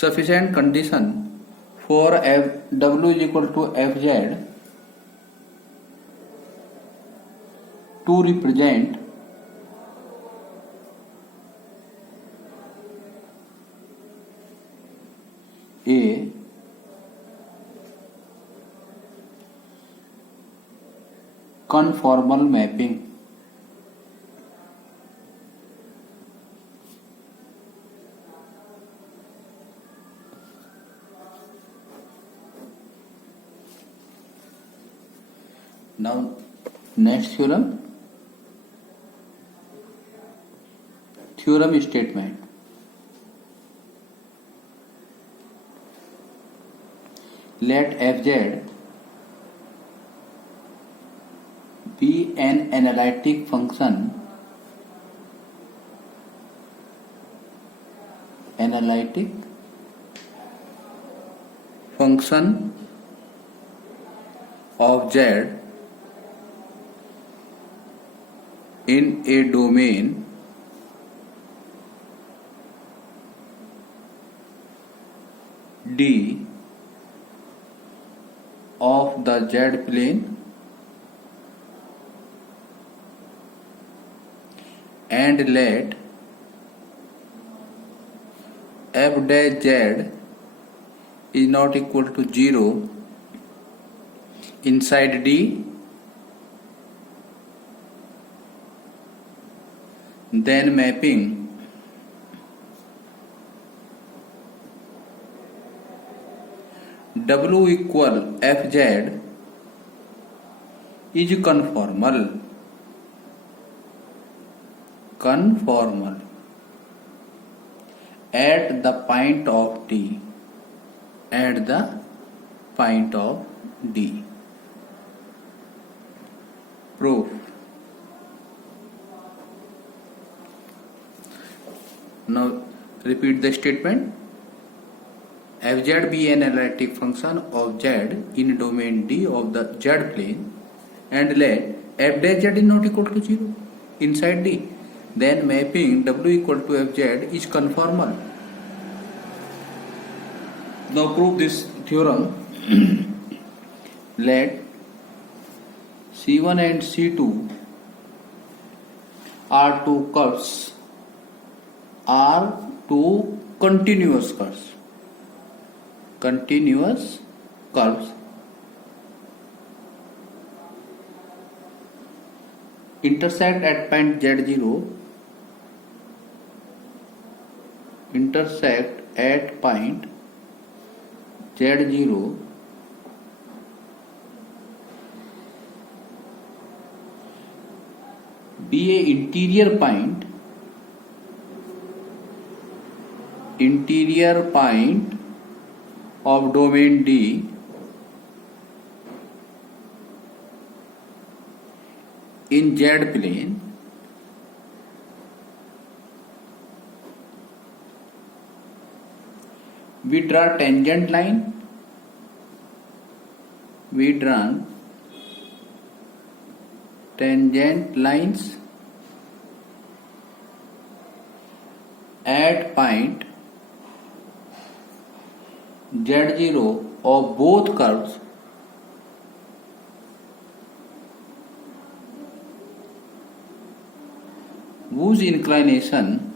sufficient condition for W is equal to Fz to represent a conformal mapping. Now, next theorem statement. Let Fz be an analytic function of Z in a domain D of the Z plane and let f dash z is not equal to 0 inside D, then mapping W equal Fz is conformal at the point of D. Proof. Now repeat the statement. Fz be an analytic function of Z in domain D of the Z plane and let f dash z is not equal to 0 inside D. Then mapping W equal to Fz is conformal. Now prove this theorem. Let C1 and C2 are two continuous curves intersect at point Z0 be a interior point of domain D in Z plane we draw tangent lines at point Z0 of both curves whose inclination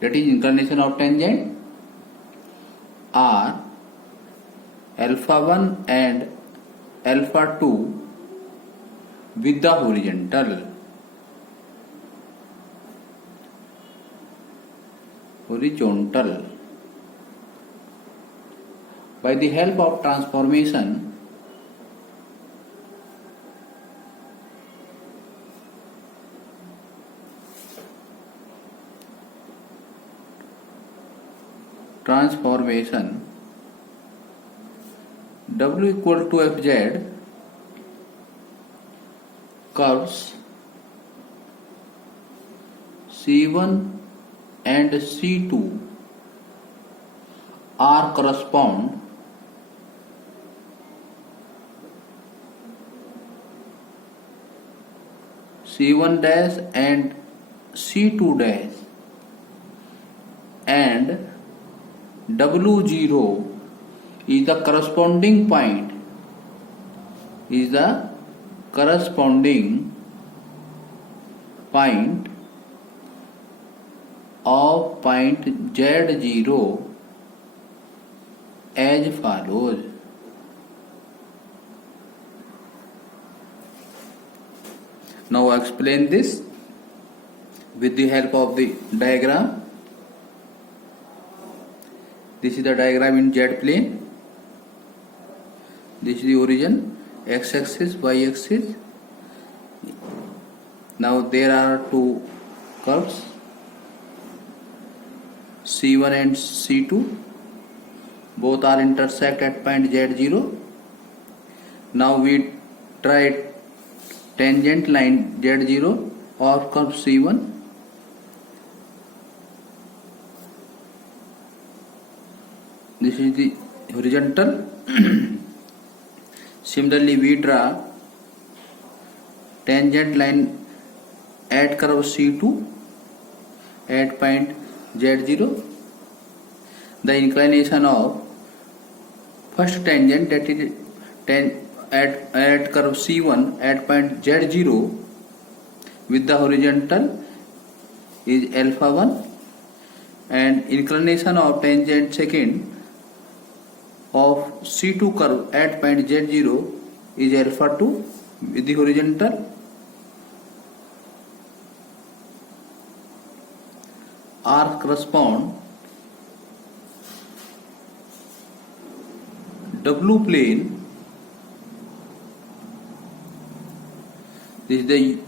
that is inclination of tangent are alpha 1 and alpha 2 with the horizontal. By the help of transformation, W equal to Fz curves C1 and C2 are correspond C1 dash and C2 dash and W0 is the corresponding point of point Z0 as follows. Now explain this with the help of the diagram. This is the diagram in Z plane. This is the origin, x axis, y axis. Now there are two curves, C1 and C2. Both are intersect at point Z0. Now we try tangent line Z0 of curve C1. This is the horizontal. Similarly, we draw tangent line at curve C2 at point Z0. The inclination of first tangent, that is at curve C1 at point Z0 with the horizontal, is alpha 1, and inclination of tangent second of C2 curve at point Z0 is alpha 2 with the horizontal. R correspond W plane. This is the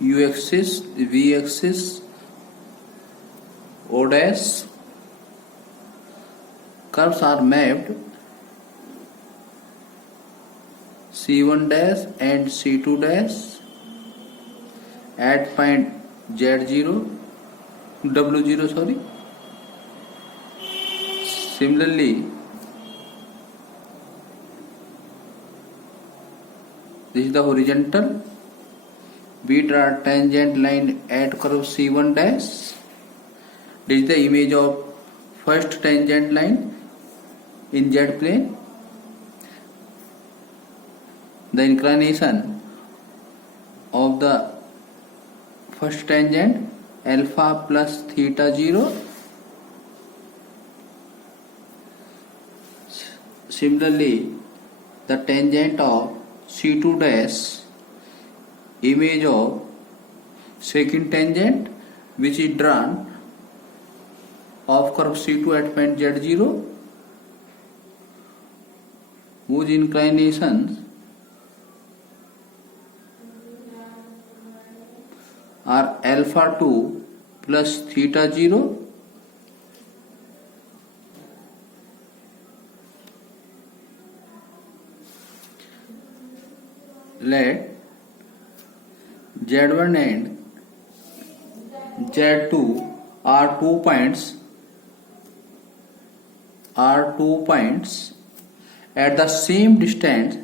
U axis, V axis, O dash. Curves are mapped C1 dash and C2 dash at point Z0, W0, sorry. Similarly, this is the horizontal. We draw tangent line at curve C1 dash. This is the image of first tangent line in Z plane. The inclination of the first tangent alpha plus theta 0. Similarly, the tangent of C2 dash, image of second tangent which is drawn of curve C2 at point Z0, whose inclinations are alpha 2 plus theta 0. Let Z1 and Z2 are two points at the same distance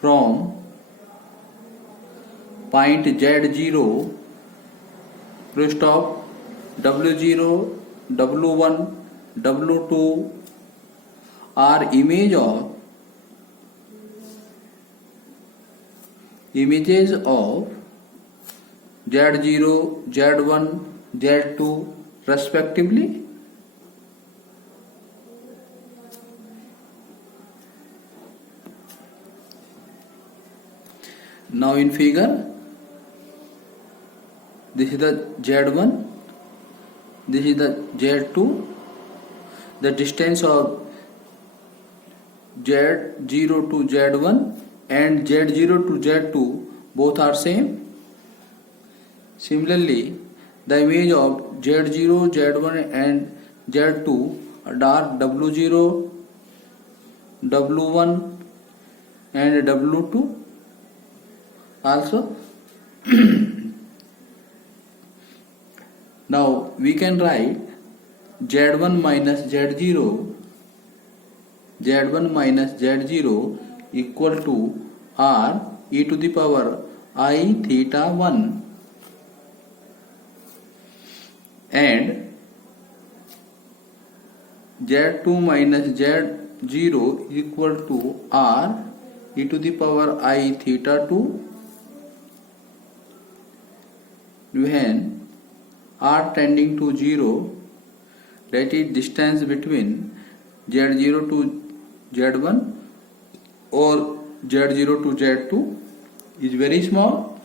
from point Z0. Full stop. W0, W1, W2 are images of Z0, Z1, Z2 respectively. Now in figure, this is the Z1, this is the Z2. The distance of Z0 to Z1 and Z0 to Z2 both are same. Similarly, the image of Z0, Z1 and Z2 are W0, W1 and W2 also. Now we can write Z1 minus Z0, z1 minus z0 equal to r e to the power I theta 1 and z2 minus z0 equal to r e to the power I theta 2 when r tending to 0, that is distance between z0 to z1 or z0 to z2 is very small,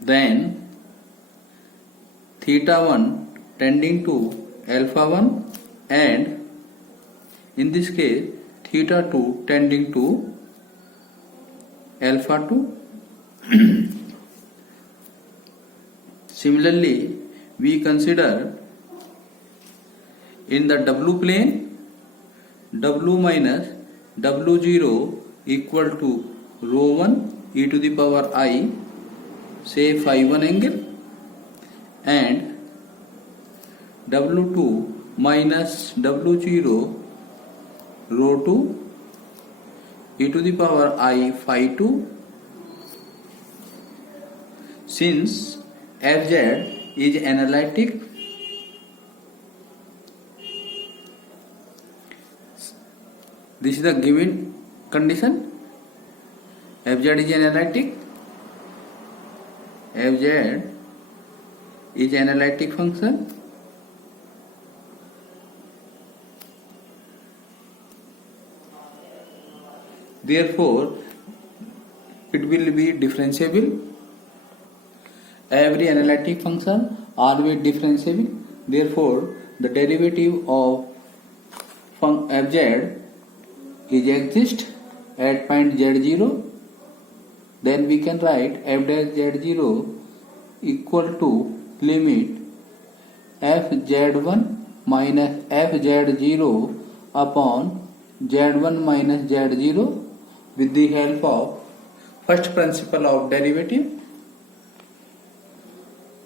then theta 1 tending to alpha 1 and in this case theta 2 tending to alpha 2. Similarly, we consider in the w plane w minus w0 equal to rho 1 e to the power I, say phi 1 angle, and w2 minus w0 rho 2 e to the power I phi 2. Since Fz is analytic, this is the given condition. Fz is analytic. Fz is analytic function. Therefore, it will be differentiable. Every analytic function always differentiable. Therefore, the derivative of Fz is exist at point z0. Then we can write f dash z0 equal to limit fz1 minus fz0 upon z1 minus z0 with the help of first principle of derivative.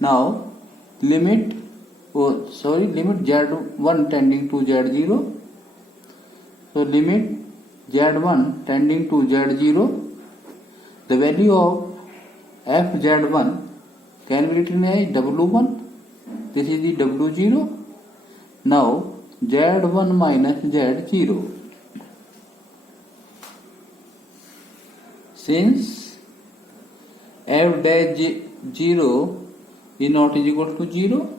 Now limit z1 tending to z0. So limit z1 tending to z0, the value of fz1 can be written as w1. This is the w0. Now z1 minus z0. Since f dash 0 is not is equal to 0,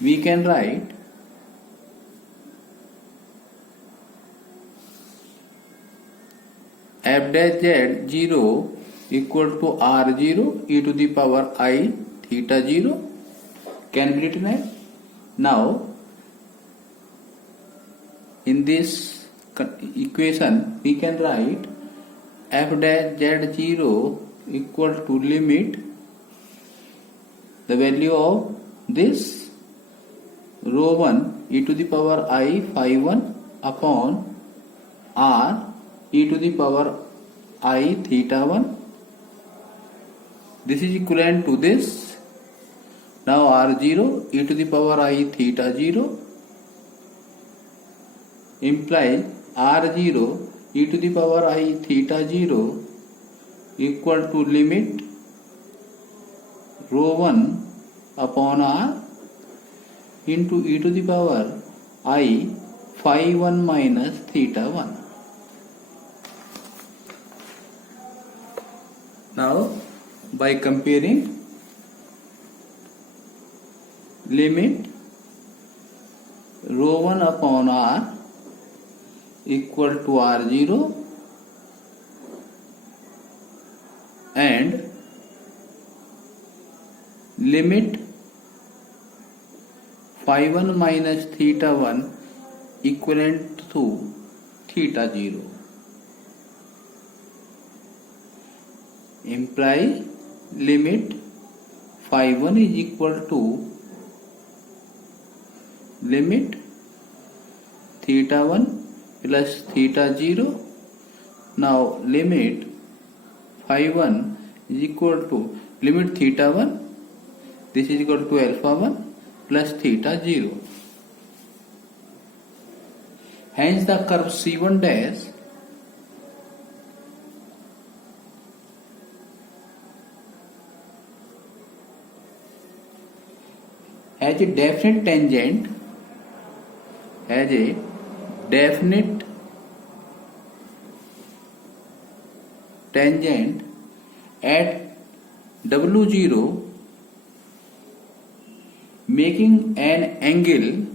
we can write f dash z0 equal to r0 e to the power I theta 0 can be written as. Now in this equation we can write f dash z0 equal to limit the value of this rho 1 e to the power I phi 1 upon r e to the power I theta 1. This is equivalent to this. Now r0 e to the power I theta 0 implies r0 e to the power I theta 0 equal to limit rho 1 upon r into e to the power I phi 1 minus theta 1. Now by comparing, limit rho 1 upon r equal to r0 and limit phi 1 minus theta 1 equivalent to theta 0 imply limit phi 1 is equal to limit theta 1 plus theta 0. Now limit phi 1 is equal to limit theta 1, this is equal to alpha 1 plus theta 0. Hence the curve C1 dash has a definite tangent at W0, making an angle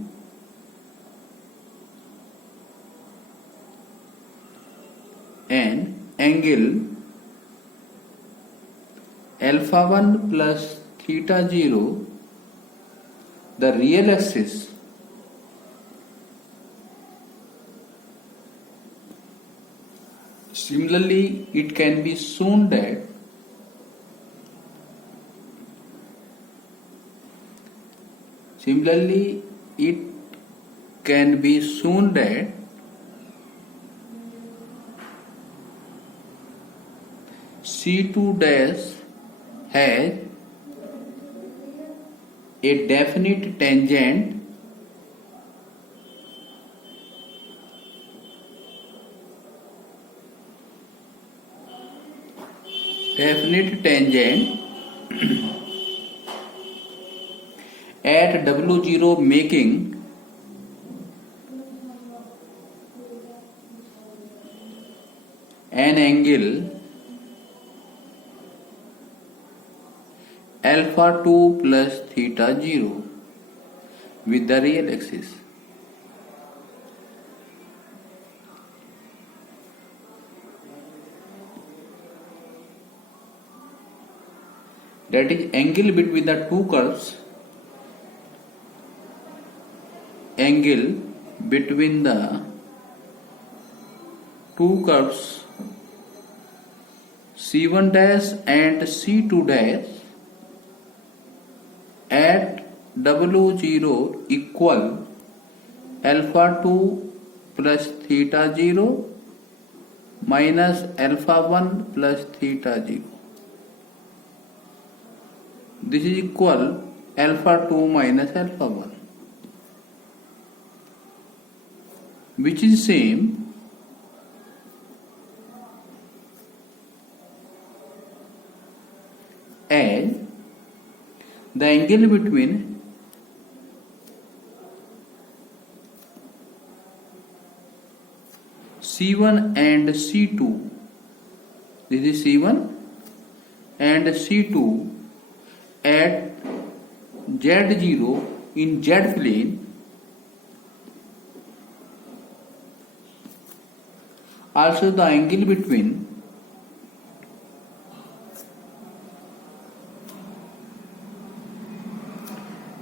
alpha 1 plus theta 0, the real axis. Similarly, it can be shown that C2 dash has a definite tangent at W0, making an angle alpha 2 plus theta 0 with the real axis. That is angle between the two curves, C1 dash and C2 dash at W0 equal alpha 2 plus theta 0 minus alpha 1 plus theta 0. This is equal alpha 2 minus alpha 1, which is same as the angle between C1 and C2. This is C1 and C2 at Z0 in Z plane. Also the angle between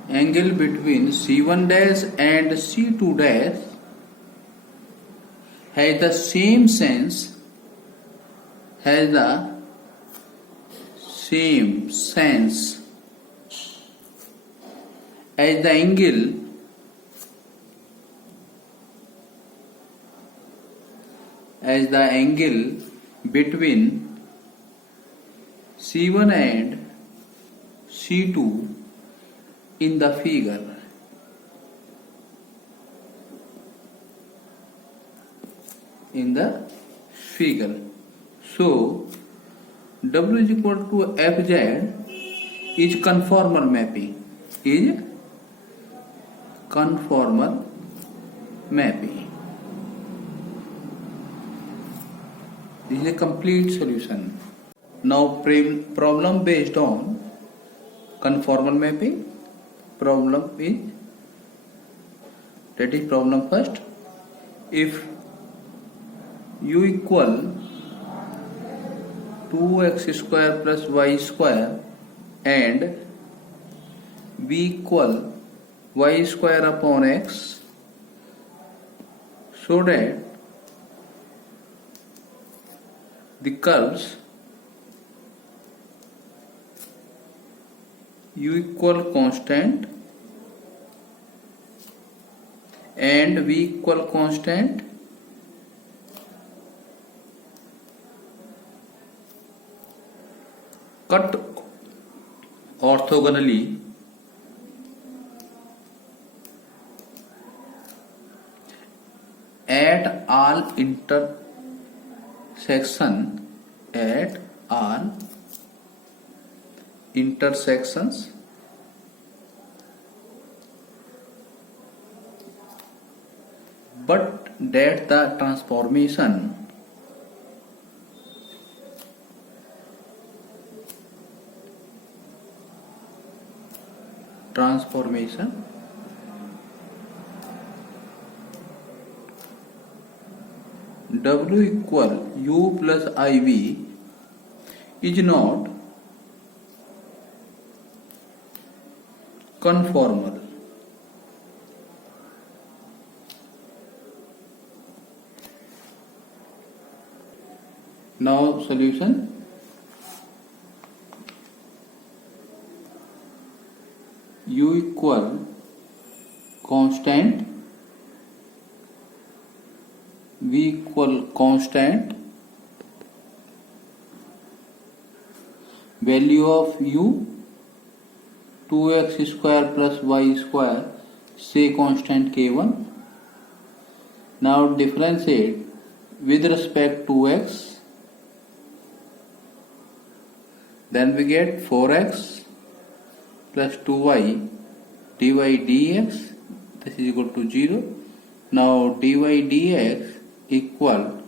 C1 dash and C2 dash has the same sense as the angle between C1 and C2 in the figure. So W is equal to Fz is conformal mapping. This is a complete solution. Now problem based on conformal mapping. Problem first. If u equal 2x square plus y square and v equal y square upon x, so that the curves u equal constant and v equal constant cut orthogonally at all intersections but that the transformation W equal U plus IV is not conformal. Now solution. U equal constant, V equal constant, value of U 2x square plus y square, say constant k1. Now differentiate with respect to x, then we get 4x plus 2y dy dx, this is equal to 0. Now dy dx equal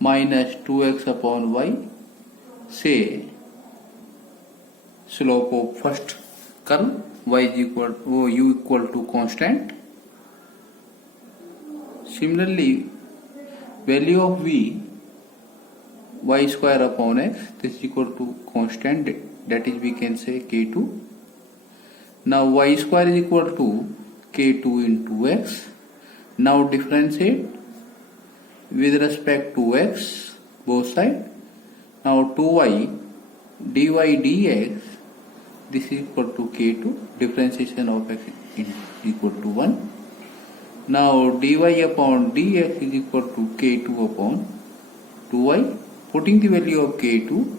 minus 2x upon y, say slope of first curve, y is equal to u equal to constant. Similarly, value of v y square upon x, this is equal to constant, that is we can say k2. Now y square is equal to k2 into x. Now differentiate with respect to x both sides. Now 2y dy dx, this is equal to k2, differentiation of x is equal to 1. Now dy upon dx is equal to k2 upon 2y. Putting the value of k2,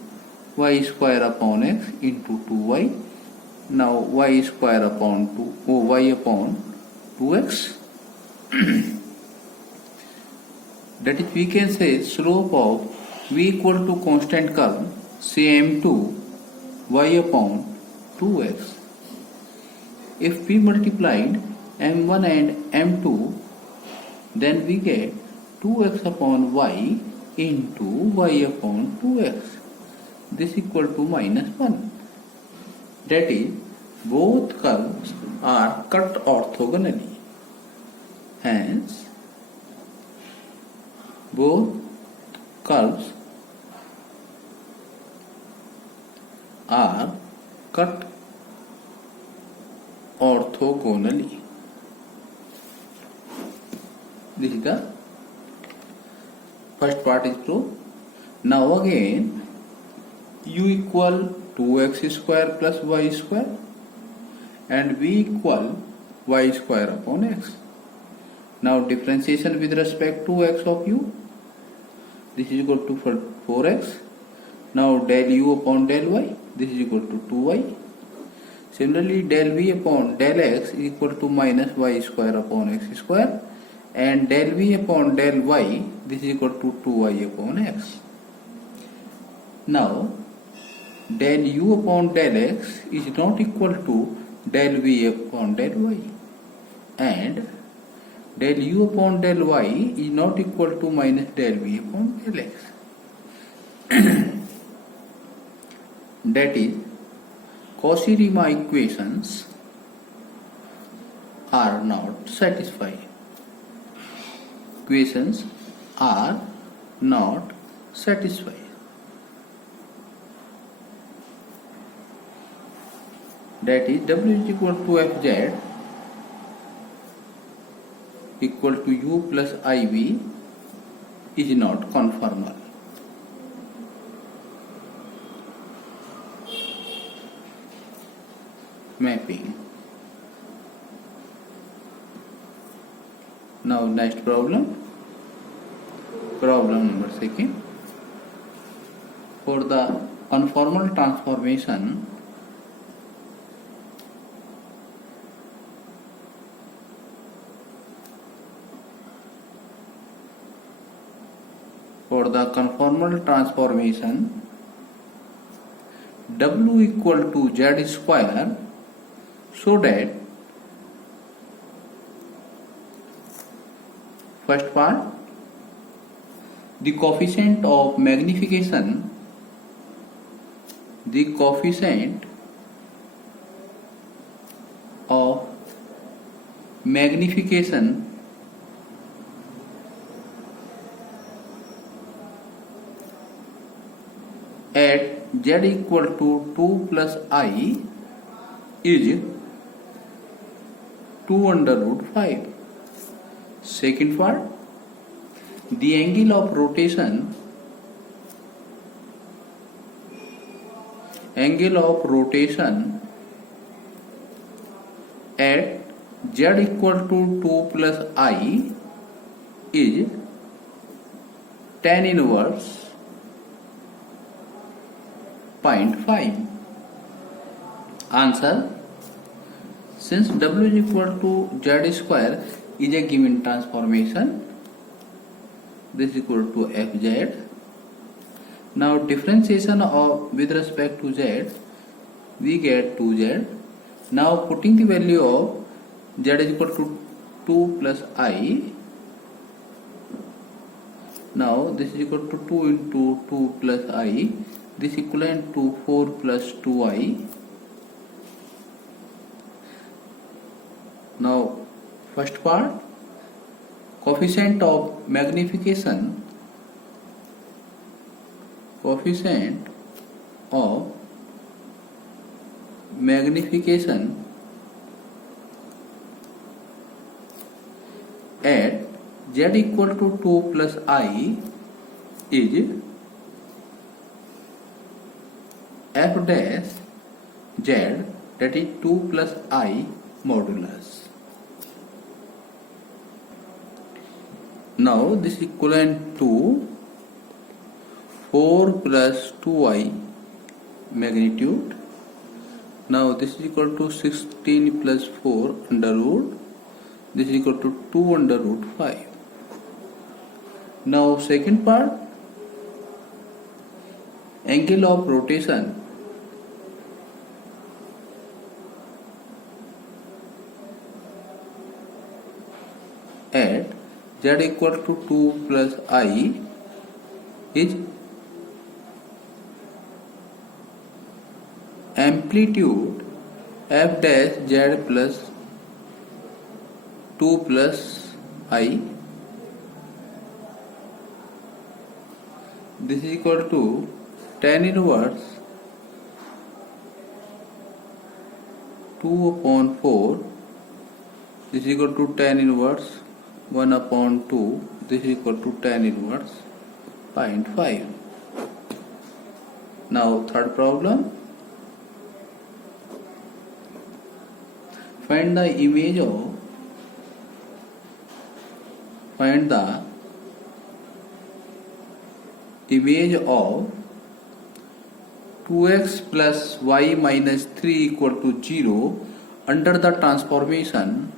y square upon x into 2y. Now y square upon y upon 2x. That is, we can say slope of v equal to constant curve, say m2 y upon 2x. If we multiplied m1 and m2, then we get 2x upon y into y upon 2x. This equal to minus 1. That is, both curves are cut orthogonally. Hence, both curves are cut orthogonally. This is the first part is proved. Now again, u equal 2x square plus y square and v equal y square upon x. Now differentiation with respect to x of u, this is equal to 4x. Now del u upon del y, this is equal to 2y. Similarly, del v upon del x is equal to minus y square upon x square, and del v upon del y, this is equal to 2y upon x. Now del u upon del x is not equal to del v upon del y, and del u upon del y is not equal to minus del v upon del x. That is, Cauchy-Riemann equations are not satisfied. Equations are not satisfied. That is, W is equal to Fz equal to U plus IV is not conformal. Mapping. Now next problem. Problem number 2. For the conformal transformation, for the conformal transformation W equal to Z square, so that first part, the coefficient of magnification at Z equal to 2 plus I is 2 under root 5. Second part, the angle of rotation at Z equal to 2 plus I is tan inverse 0.5. Answer: since W is equal to Z square is a given transformation, this is equal to Fz. Now differentiation of with respect to Z, we get 2Z. Now putting the value of Z is equal to 2 plus I. Now this is equal to 2 into 2 plus I. This equivalent to 4 plus 2I. Now first part, coefficient of magnification at Z equal to 2 plus I is F dash Z, that is 2 plus I modulus. Now this is equivalent to 4 plus 2I magnitude. Now this is equal to 16 plus 4 under root. This is equal to 2 under root 5. Now second part, angle of rotation at Z equal to 2 plus I is amplitude F dash Z plus 2 plus I. This is equal to tan inverse 2 upon 4. This is equal to tan inverse 1 upon 2. This is equal to tan inverse 0.5. Now third problem. Find the image of 2x plus y minus 3 equal to 0 under the transformation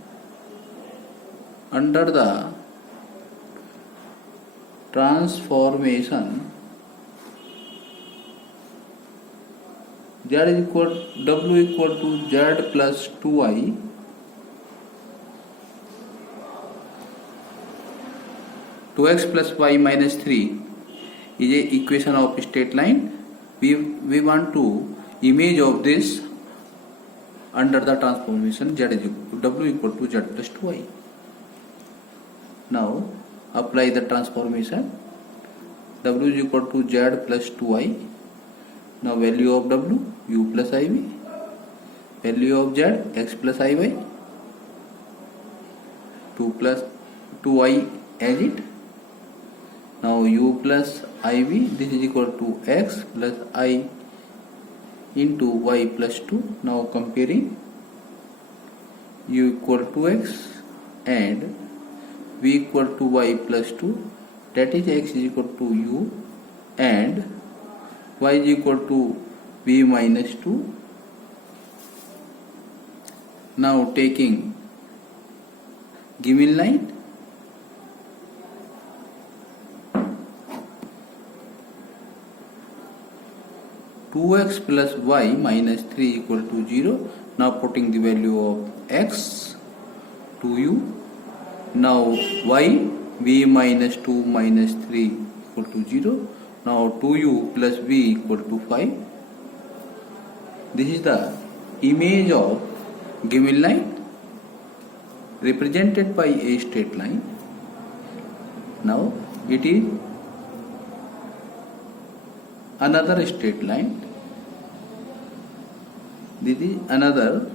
Z is equal W equal to Z plus 2I. To x plus y minus 3 is a equation of straight line. We want to image of this under the transformation Z is equal to W equal to Z plus 2I. Now apply the transformation. W is equal to Z plus 2I. Now value of W, U plus IV. Value of Z, X plus IY. 2 plus 2I as it. Now U plus IV, this is equal to X plus I into Y plus 2. Now comparing, U equal to X and V equal to Y plus 2, that is X is equal to U and Y is equal to V minus 2. Now taking given line, 2x plus y minus 3 equal to 0. Now putting the value of x, 2u. Now y, v minus 2 minus 3 equal to 0. Now 2u plus v equal to 5. This is the image of given line represented by a straight line. Now it is another straight line. This is another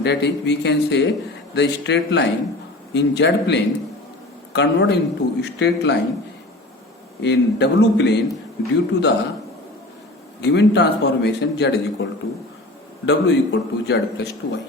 that is, we can say the straight line in z plane convert into straight line in w plane due to the given transformation z is equal to w equal to z plus 2y.